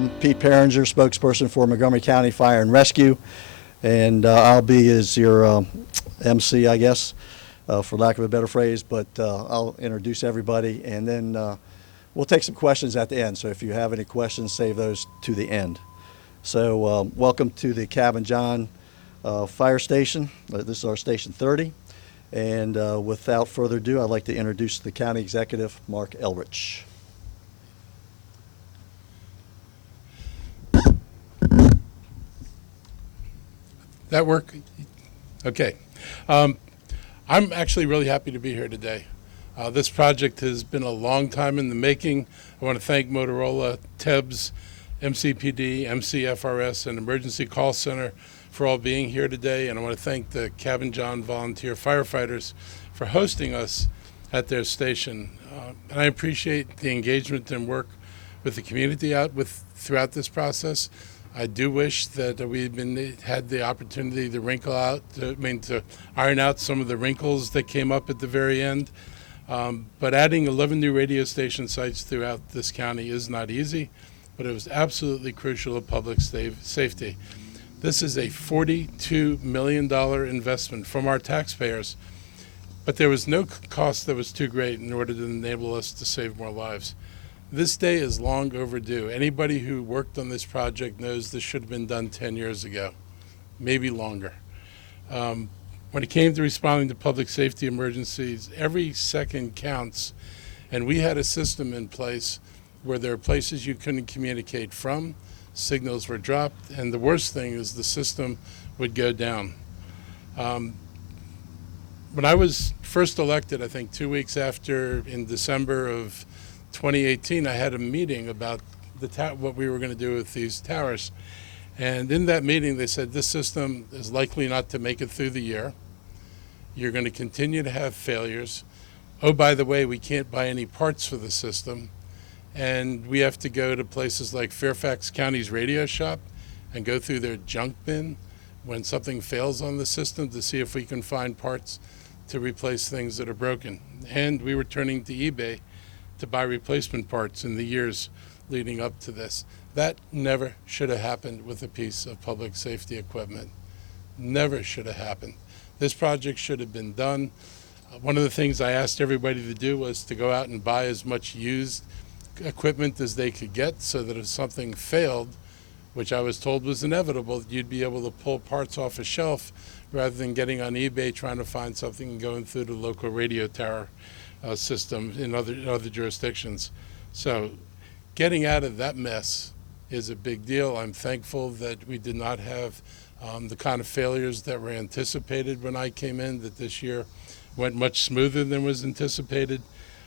I'm Pete Perringer, spokesperson for Montgomery County Fire and Rescue, and I'll be as your MC, I guess, for lack of a better phrase, but I'll introduce everybody, and then we'll take some questions at the end. So if you have any questions, save those to the end. So welcome to the Cabin John Fire Station. This is our Station 30. And without further ado, I'd like to introduce the County Executive, Mark Elrich. That work? Okay. I'm actually really happy to be here today. This project has been a long time in the making. I want to thank Motorola, TEBS, MCPD, MCFRS, and Emergency Call Center for all being here today. And I want to thank the Cabin John volunteer firefighters for hosting us at their station. And I appreciate the engagement and work with the community throughout this process. I do wish that we had the opportunity to iron out some of the wrinkles that came up at the very end. But adding 11 new radio station sites throughout this county is not easy, but it was absolutely crucial to public safety. This is a $42 million investment from our taxpayers, but there was no cost that was too great in order to enable us to save more lives. This day is long overdue. Anybody who worked on this project knows this should have been done 10 years ago, maybe longer. When it came to responding to public safety emergencies, every second counts, and we had a system in place where there are places you couldn't communicate from, signals were dropped, and the worst thing is the system would go down. When I was first elected, I think 2 weeks after, in December of 2018, I had a meeting about what we were going to do with these towers. And in that meeting, they said this system is likely not to make it through the year. You're going to continue to have failures. Oh, by the way, we can't buy any parts for the system. And we have to go to places like Fairfax County's radio shop and go through their junk bin when something fails on the system to see if we can find parts to replace things that are broken. And we were turning to eBay to buy replacement parts in the years leading up to this. That never should have happened with a piece of public safety equipment. Never should have happened. This project should have been done. One of the things I asked everybody to do was to go out and buy as much used equipment as they could get so that if something failed, which I was told was inevitable, you'd be able to pull parts off a shelf rather than getting on eBay trying to find something and going through the local radio tower system in other jurisdictions. So getting out of that mess is a big deal. I'm thankful that we did not have the kind of failures that were anticipated when I came in, that this year went much smoother than was anticipated.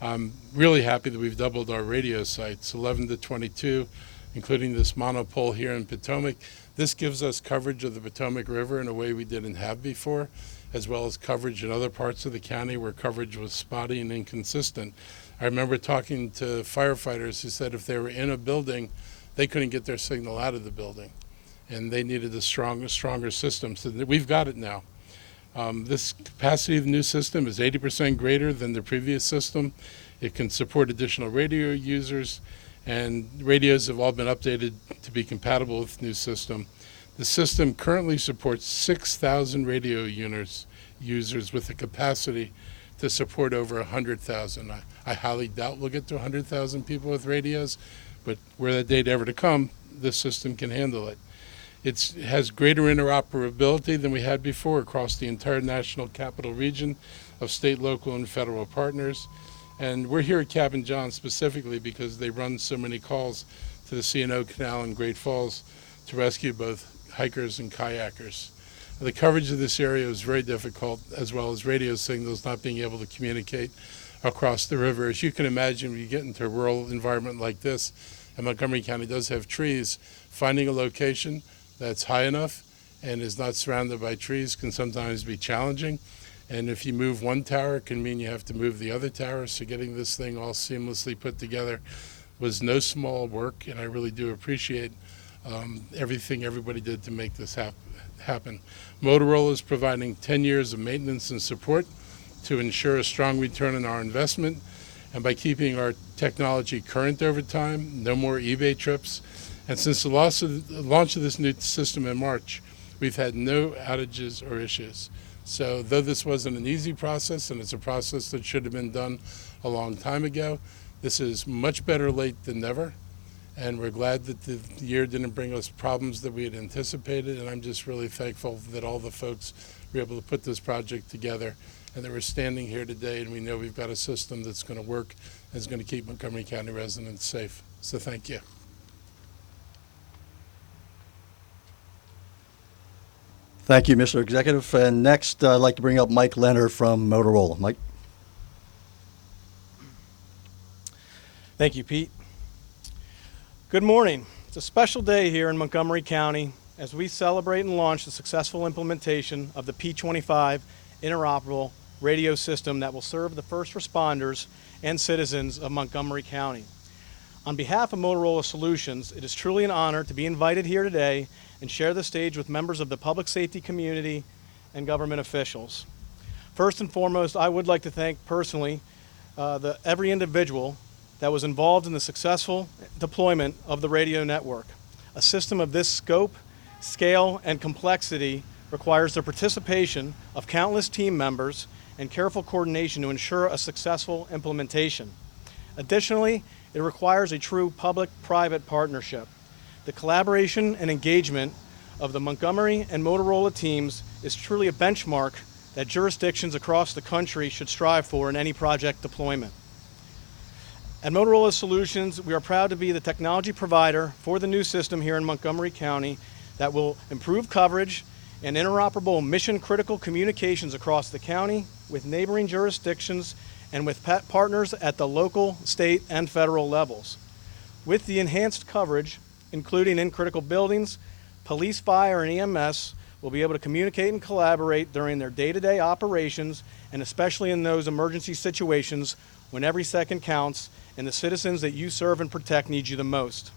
I'm really happy that we've doubled our radio sites, 11 to 22, including this monopole here in Potomac. This gives us coverage of the Potomac River in a way we didn't have before, as well as coverage in other parts of the county where coverage was spotty and inconsistent. I remember talking to firefighters who said if they were in a building, they couldn't get their signal out of the building, and they needed a stronger system. So we've got it now. This capacity of the new system is 80% greater than the previous system. It can support additional radio users, and radios have all been updated to be compatible with the new system. The system currently supports 6,000 radio users with a capacity to support over 100,000. I highly doubt we'll get to 100,000 people with radios, but were that day ever to come, this system can handle it. It has greater interoperability than we had before across the entire national capital region of state, local, and federal partners. And we're here at Cabin John specifically because they run so many calls to the C&O Canal in Great Falls to rescue both hikers and kayakers. The coverage of this area is very difficult, as well as radio signals not being able to communicate across the river. As you can imagine, when you get into a rural environment like this, and Montgomery County does have trees, finding a location that's high enough and is not surrounded by trees can sometimes be challenging. And if you move one tower, it can mean you have to move the other tower. So getting this thing all seamlessly put together was no small work, and I really do appreciate everything everybody did to make this happen. Motorola is providing 10 years of maintenance and support to ensure a strong return on our investment, and by keeping our technology current over time, no more eBay trips, And since the launch of this new system in March, we've had no outages or issues. So though this wasn't an easy process, and it's a process that should have been done a long time ago, this is much better late than never. And we're glad that the year didn't bring us problems that we had anticipated. And I'm just really thankful that all the folks were able to put this project together and that we're standing here today and we know we've got a system that's going to work and is going to keep Montgomery County residents safe. So thank you. Thank you, Mr. Executive. And next, I'd like to bring up Mike Leonard from Motorola. Mike? Thank you, Pete. Good morning. It's a special day here in Montgomery County as we celebrate and launch the successful implementation of the P25 interoperable radio system that will serve the first responders and citizens of Montgomery County. On behalf of Motorola Solutions, it is truly an honor to be invited here today and share the stage with members of the public safety community and government officials. First and foremost, I would like to thank personally every individual that was involved in the successful deployment of the radio network. A system of this scope, scale, and complexity requires the participation of countless team members and careful coordination to ensure a successful implementation. Additionally, it requires a true public-private partnership. The collaboration and engagement of the Montgomery and Motorola teams is truly a benchmark that jurisdictions across the country should strive for in any project deployment. At Motorola Solutions, we are proud to be the technology provider for the new system here in Montgomery County that will improve coverage and interoperable mission-critical communications across the county with neighboring jurisdictions and with partners at the local, state, and federal levels. With the enhanced coverage, including in critical buildings, police, fire, and EMS will be able to communicate and collaborate during their day-to-day operations, and especially in those emergency situations when every second counts and the citizens that you serve and protect need you the most.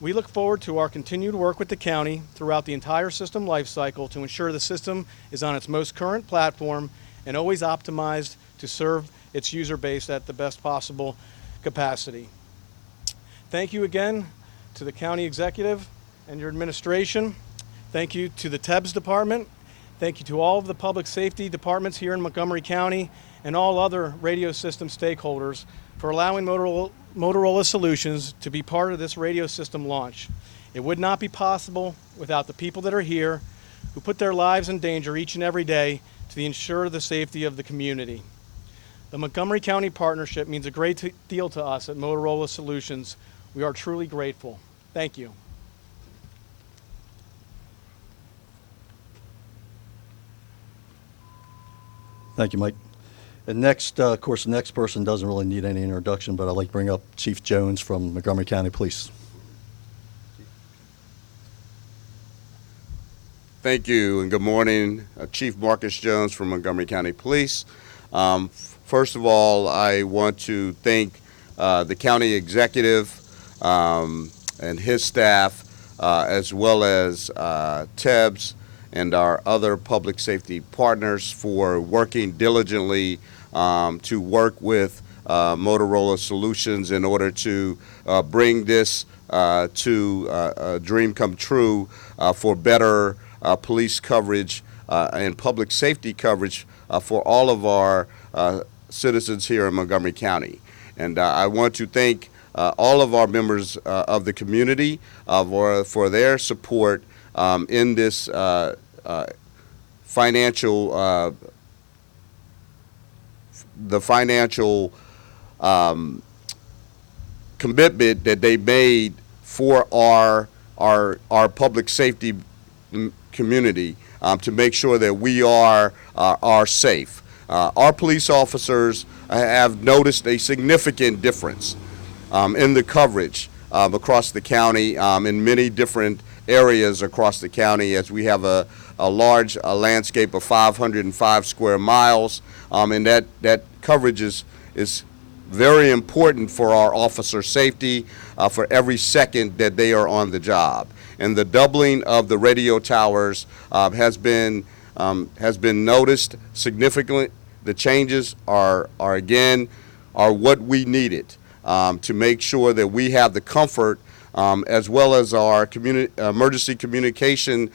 We look forward to our continued work with the county throughout the entire system lifecycle to ensure the system is on its most current platform and always optimized to serve its user base at the best possible capacity. Thank you again to the county executive and your administration. Thank you to the TEBS department. Thank you to all of the public safety departments here in Montgomery County and all other radio system stakeholders for allowing Motorola Solutions to be part of this radio system launch. It would not be possible without the people that are here who put their lives in danger each and every day to ensure the safety of the community. The Montgomery County partnership means a great deal to us at Motorola Solutions. We are truly grateful. Thank you. Thank you, Mike. And next, of course, the next person doesn't really need any introduction, but I'd like to bring up Chief Jones from Montgomery County Police. Thank you, and good morning. Chief Marcus Jones from Montgomery County Police. First of all, I want to thank the county executive and his staff, as well as TEBS and our other public safety partners for working diligently to work with Motorola Solutions in order to bring this to a dream come true for better police coverage and public safety coverage for all of our citizens here in Montgomery County. And I want to thank all of our members of the community for their support in this financial commitment that they made for our public safety community to make sure that we are safe. Our police officers have noticed a significant difference in the coverage across the county in many different areas across the county, as we have a large landscape of 505 square miles, and that coverage is very important for our officer safety for every second that they are on the job. And the doubling of the radio towers has been noticed significantly. The changes are what we needed to make sure that we have the comfort as well as our emergency communication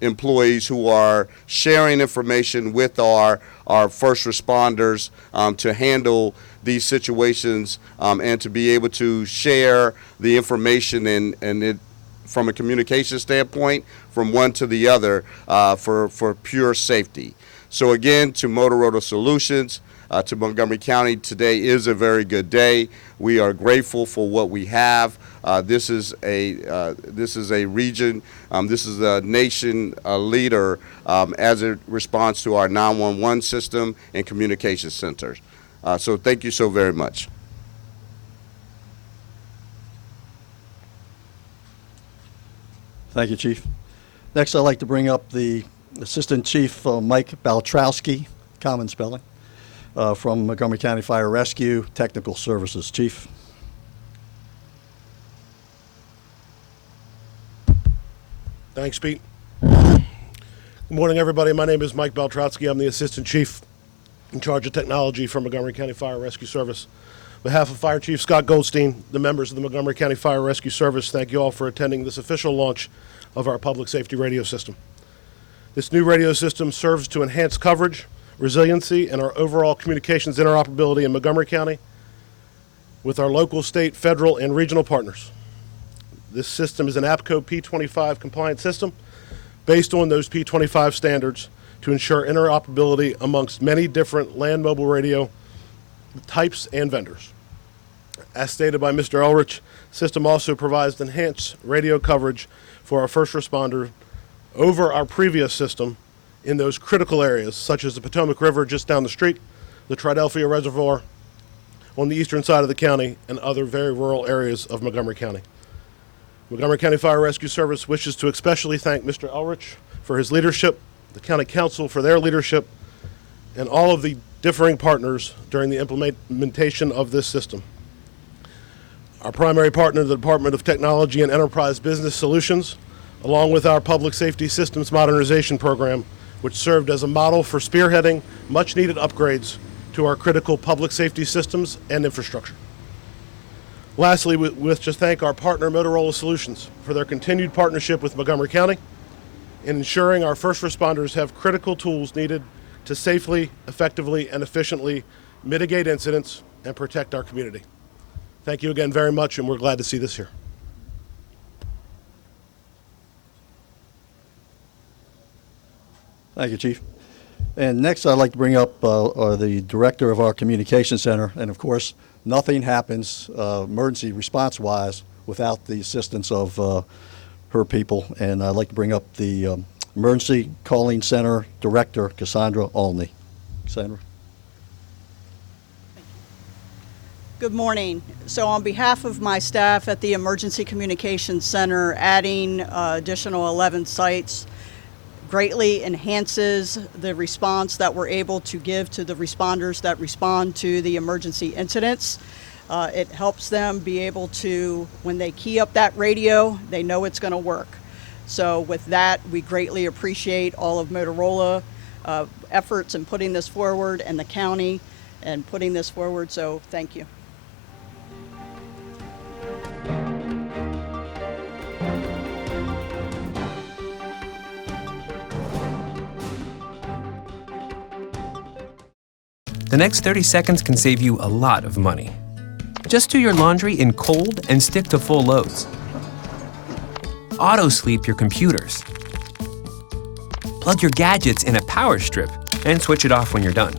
employees who are sharing information with our first responders to handle these situations and to be able to share the information and it from a communication standpoint from one to the other for pure safety. So again, to Motorola Solutions, to Montgomery County, today is a very good day. We are grateful for what we have. This is a region, this is a nation leader as it responds to our 911 system and communication centers. So thank you so very much. Thank you, Chief. Next, I'd like to bring up the Assistant Chief Mike Baltrotsky, common spelling, from Montgomery County Fire Rescue Technical Services. Chief. Thanks, Pete. Good morning, everybody. My name is Mike Baltrotsky. I'm the Assistant Chief in charge of technology for Montgomery County Fire Rescue Service. On behalf of Fire Chief Scott Goldstein, the members of the Montgomery County Fire Rescue Service, thank you all for attending this official launch of our public safety radio system. This new radio system serves to enhance coverage, resiliency, and our overall communications interoperability in Montgomery County with our local, state, federal, and regional partners. This system is an APCO P25 compliant system based on those P25 standards to ensure interoperability amongst many different land mobile radio types and vendors. As stated by Mr. Elrich, the system also provides enhanced radio coverage for our first responder over our previous system in those critical areas, such as the Potomac River just down the street, the Triadelphia Reservoir on the eastern side of the county, and other very rural areas of Montgomery County. Montgomery County Fire Rescue Service wishes to especially thank Mr. Elrich for his leadership, the County Council for their leadership, and all of the differing partners during the implementation of this system. Our primary partner, the Department of Technology and Enterprise Business Solutions, along with our Public Safety Systems Modernization Program, which served as a model for spearheading much-needed upgrades to our critical public safety systems and infrastructure. Lastly, we wish to thank our partner, Motorola Solutions, for their continued partnership with Montgomery County in ensuring our first responders have critical tools needed to safely, effectively, and efficiently mitigate incidents and protect our community. Thank you again very much, and we're glad to see this here. Thank you, Chief. And next, I'd like to bring up the director of our communication center. And of course, nothing happens emergency response-wise without the assistance of her people. And I'd like to bring up the Emergency Calling Center Director, Cassandra Olney. Cassandra. Good morning. So on behalf of my staff at the Emergency Communications Center, adding additional 11 sites greatly enhances the response that we're able to give to the responders that respond to the emergency incidents. It helps them be able to, when they key up that radio, they know it's going to work. So with that, we greatly appreciate all of Motorola efforts in putting this forward, and the county and putting this forward, so thank you. The next 30 seconds can save you a lot of money. Just do your laundry in cold and stick to full loads. Auto-sleep your computers. Plug your gadgets in a power strip and switch it off when you're done.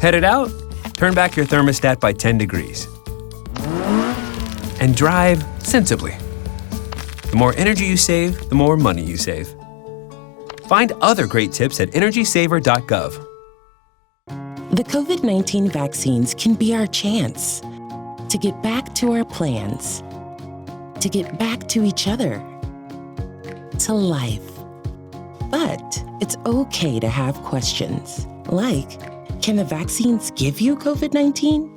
Headed out? Turn back your thermostat by 10 degrees. And drive sensibly. The more energy you save, the more money you save. Find other great tips at energysaver.gov. The COVID-19 vaccines can be our chance to get back to our plans, to get back to each other, to life. But it's okay to have questions, like, can the vaccines give you COVID-19?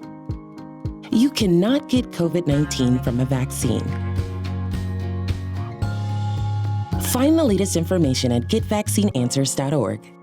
You cannot get COVID-19 from a vaccine. Find the latest information at getvaccineanswers.org.